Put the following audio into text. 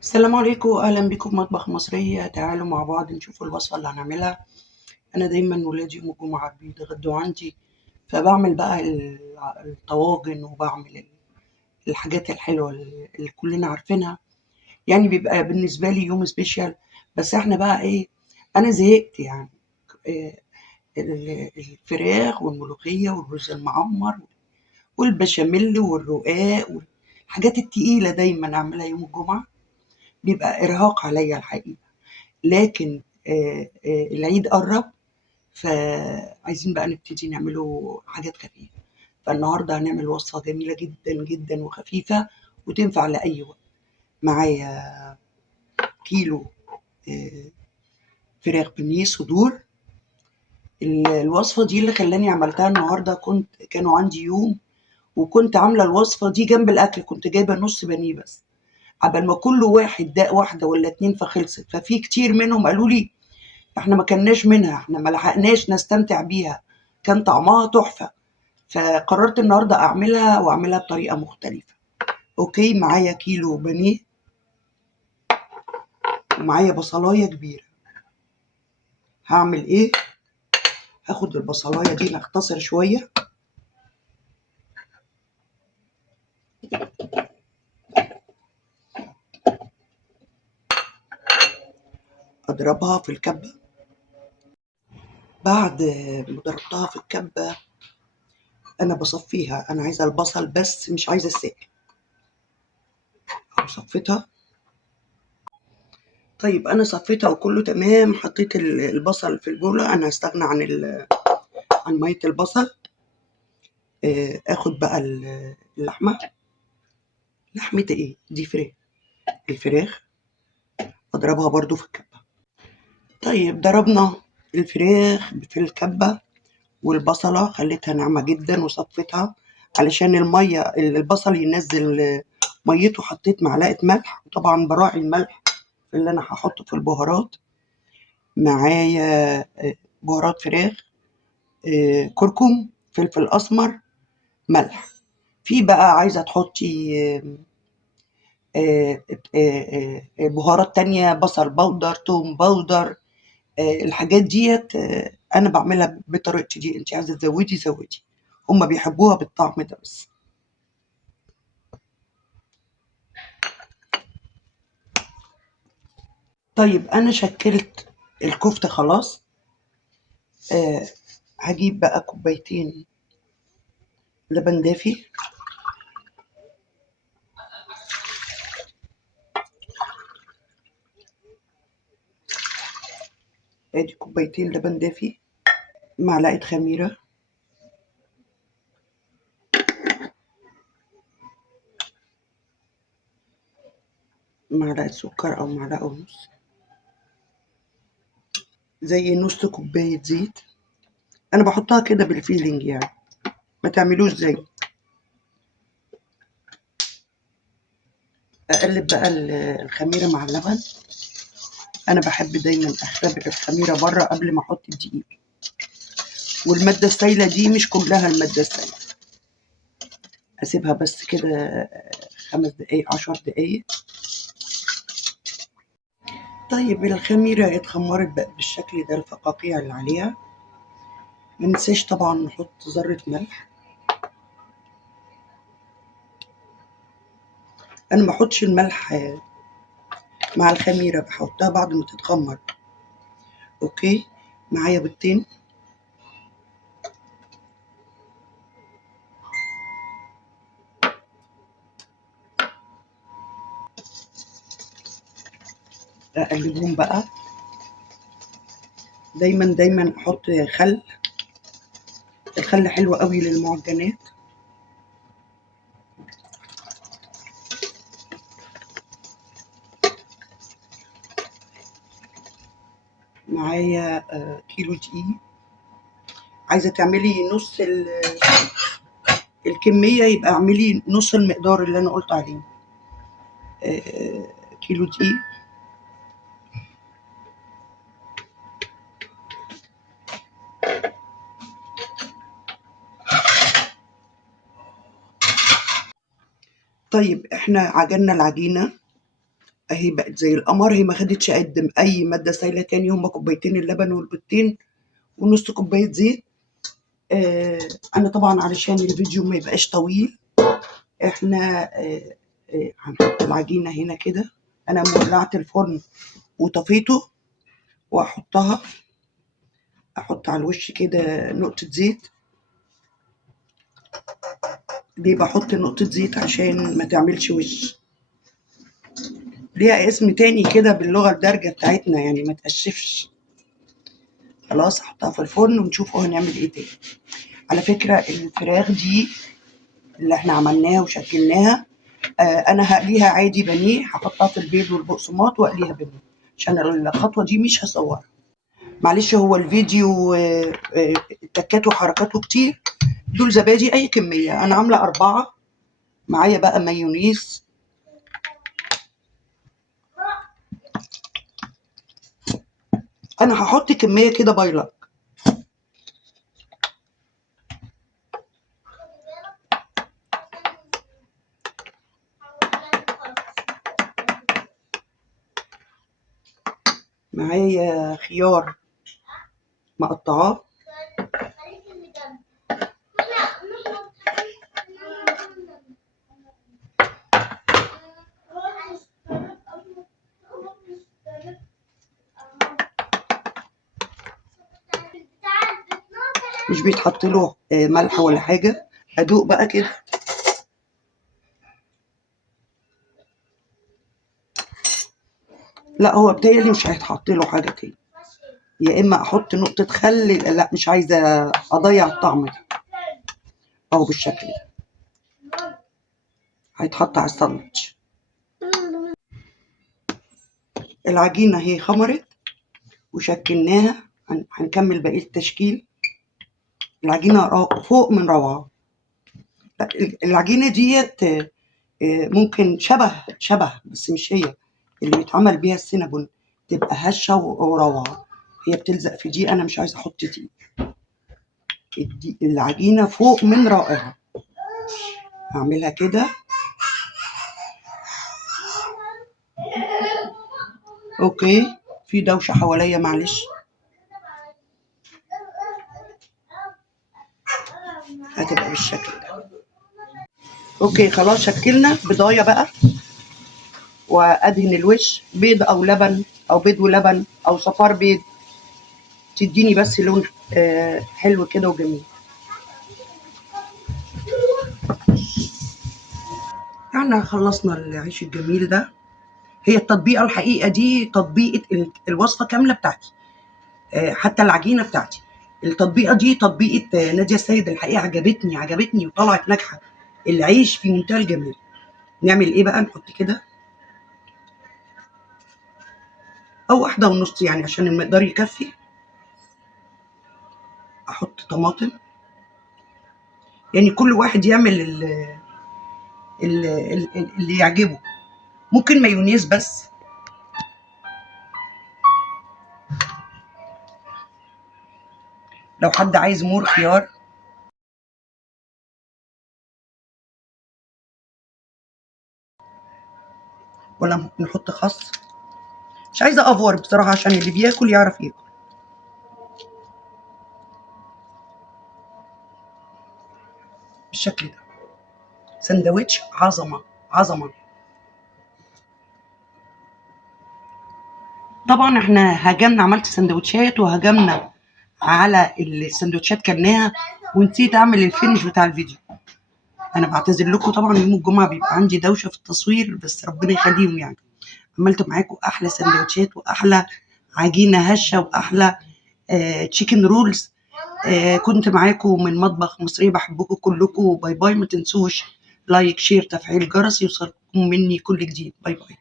السلام عليكم، أهلا بكم في مطبخ مصرية. تعالوا مع بعض نشوف الوصفة اللي هنعملها. أنا دايما ولادي يوم الجمعة بيتغدوا عندي، فبعمل بقى الطواجن، وبعمل الحاجات الحلوة اللي كلنا عارفينها. يعني بيبقى بالنسبة لي يوم سبيشال. بس احنا بقى ايه، أنا زهقت يعني. إيه، الفراخ والملوخية والرز المعمر والبشاميل والرقاق والحاجات التقيلة دايما أعملها يوم الجمعة. بيبقى إرهاق عليا الحقيقة. لكن العيد قرب، فعايزين بقى نبتدي نعمله حاجات خفيفة. فالنهاردة هنعمل وصفة جميلة جدا جدا وخفيفة، وتنفع لأي وقت. معايا كيلو آه، فراخ بانيه صدور. الوصفة دي اللي خلاني عملتها النهاردة، كانوا عندي يوم، وكنت عاملة الوصفة دي جنب الأكل، كنت جايبة نص بانيه بس، عبال ما كل واحد داق واحدة ولا اتنين فخلصت. ففي كتير منهم قالوا لي إحنا ما كلناش منها، إحنا ما لحقناش نستمتع بيها، كان طعمها تحفة. فقررت النهارده أعملها بطريقة مختلفة. أوكي، معايا كيلو بانيه، ومعايا بصلاية كبيرة. هعمل إيه؟ هاخد البصلاية دي نختصر شوية، أضربها في الكبة. بعد ما ضربتها في الكبة، أنا بصفيها، أنا عايزة البصل بس مش عايزة السائل. صفيتها. طيب أنا صفيتها وكله تمام، حطيت البصل في البولة. أنا هستغنى عن مية البصل. آخد بقى اللحمة. لحمة إيه؟ دي فراخ. الفراخ أضربها برضو في الكبة. طيب ضربنا الفراخ في الكبة، والبصلة خليتها ناعمة جدا وصفيتها علشان المية البصل ينزل ميته. حطيت معلقة ملح، وطبعا براعي الملح اللي أنا هحطه في البهارات. معايا بهارات فراخ، كركم، فلفل أسمر، ملح. في بقى عايزة تحطي بهارات تانية، بصل بودر، توم بودر، الحاجات ديت. انا بعملها بطريقتي دي، انت عايزه تزودي زودي، هما بيحبوها بالطعم ده بس. طيب انا شكلت الكفته خلاص. آه هجيب بقى كوبايتين لبن دافي. ادي كوبايتين لبن دافي، معلقه خميره، معلقه سكر او معلقه ونص، زي نص كوبايه زيت. انا بحطها كده بالفيلينج يعني، ما تعملوش زي. اقلب بقى الخميره مع اللبن. انا بحب دايما اختبر الخميره بره قبل ما احط الدقيق. والماده السايله دي مش كلها الماده السايله، اسيبها بس كده 5 دقايق 10 دقايق. طيب الخميره اتخمرت بقى بالشكل ده، الفقاقيع اللي عليها. مننساش طبعا نحط ذره ملح. انا ما احطش الملح مع الخميره، بحطها بعد ما تتخمر. اوكي، معايا بيضتين. اقلبهم بقى. دايما دايما احط خل. الخل حلو قوي للمعجنات. معايا كيلو دقيق. عايزه تعملي نص الكميه، يبقى اعملي نص المقدار اللي انا قلت عليه. كيلو دقيق. طيب احنا عجننا العجينه. اهي بقت زي القمر. هي ما خدتش قد اي ماده سائله تاني، هما كوبايتين اللبن والبيضتين ونص كوبايه زيت. انا طبعا علشان الفيديو ما يبقاش طويل احنا هنحط العجينه هنا كده. انا مولعت الفرن وطفيته، واحطها، احط على الوش كده نقطه زيت. ليه بحط نقطه زيت؟ عشان ما تعملش وش، ليها اسم تاني كده باللغه الدارجه بتاعتنا، يعني ما تقشفش. خلاص احطها في الفرن ونشوفوا هنعمل ايه تاني. على فكره الفراخ دي اللي احنا عملناها وشكلناها انا هقليها عادي بانيه، هحطها في البيض والبقسماط واقليها بانيه، عشان الخطوه دي مش هصورها. معلش هو الفيديو تكاته وحركاته كتير. دول زبادي اي كميه، انا عامله 4. معايا بقى مايونيز. انا هحط كميه كده بايلك. معايا خيار مقطعاه. مش بيتحط له ملح ولا حاجه. ادوق بقى كده. لا هو بتهيألي مش هيتحط له حاجه تاني، يا اما احط نقطه خل. لا مش عايزه اضيع الطعم ده. اهو بالشكل ده هيتحط على الساندوتش. العجينه هي خمرت وشكلناها. هنكمل بقيه التشكيل. العجينه فوق من روعه. العجينه ديت ممكن شبه بس مش هي اللي بيتعمل بيها السينابون، تبقى هشه وروعه. هي بتلزق في دي، انا مش عايزه احط دي. العجينه فوق من رائعه. هعملها كده. اوكي في دوشه حواليا معلش. هتبقى بالشكل ده. اوكي خلاص شكلنا. بضايه بقى وادهن الوش بيض او لبن او بيض ولبن او صفار بيض، تديني بس لون حلو كده وجميل. احنا خلصنا العيش الجميل ده. هي التطبيقه الحقيقه دي تطبيقه الوصفه كامله بتاعتي، حتى العجينه بتاعتي. التطبيقه دي تطبيقه ناديه السيد. الحقيقه عجبتني وطلعت ناجحه. العيش في منتهى الجمال. نعمل ايه بقى؟ نحط كده او 1.5 يعني عشان المقدار يكفي. احط طماطم، يعني كل واحد يعمل اللي يعجبه. ممكن مايونيز بس. لو حد عايز مور خيار. ولا نحط خس. مش عايزه افور بصراحه عشان اللي بياكل يعرف ياكل. بالشكل ده سندوتش عظمه. طبعا احنا هجمنا، عملت سندوتشات وهجمنا على السندوتشات كلناها، ونسيت اعمل الفينش بتاع الفيديو. انا بعتذر لكم طبعا، يوم الجمعه بيبقى عندي دوشه في التصوير، بس ربنا يخليهم يعني. عملت معاكم احلى سندوتشات واحلى عجينه هشه واحلى تشيكن رولز. كنت معاكم من مطبخ مصري. بحبكم كلكم. باي باي. ما تنسوش لايك شير تفعيل جرس يوصلكم مني كل جديد. باي باي.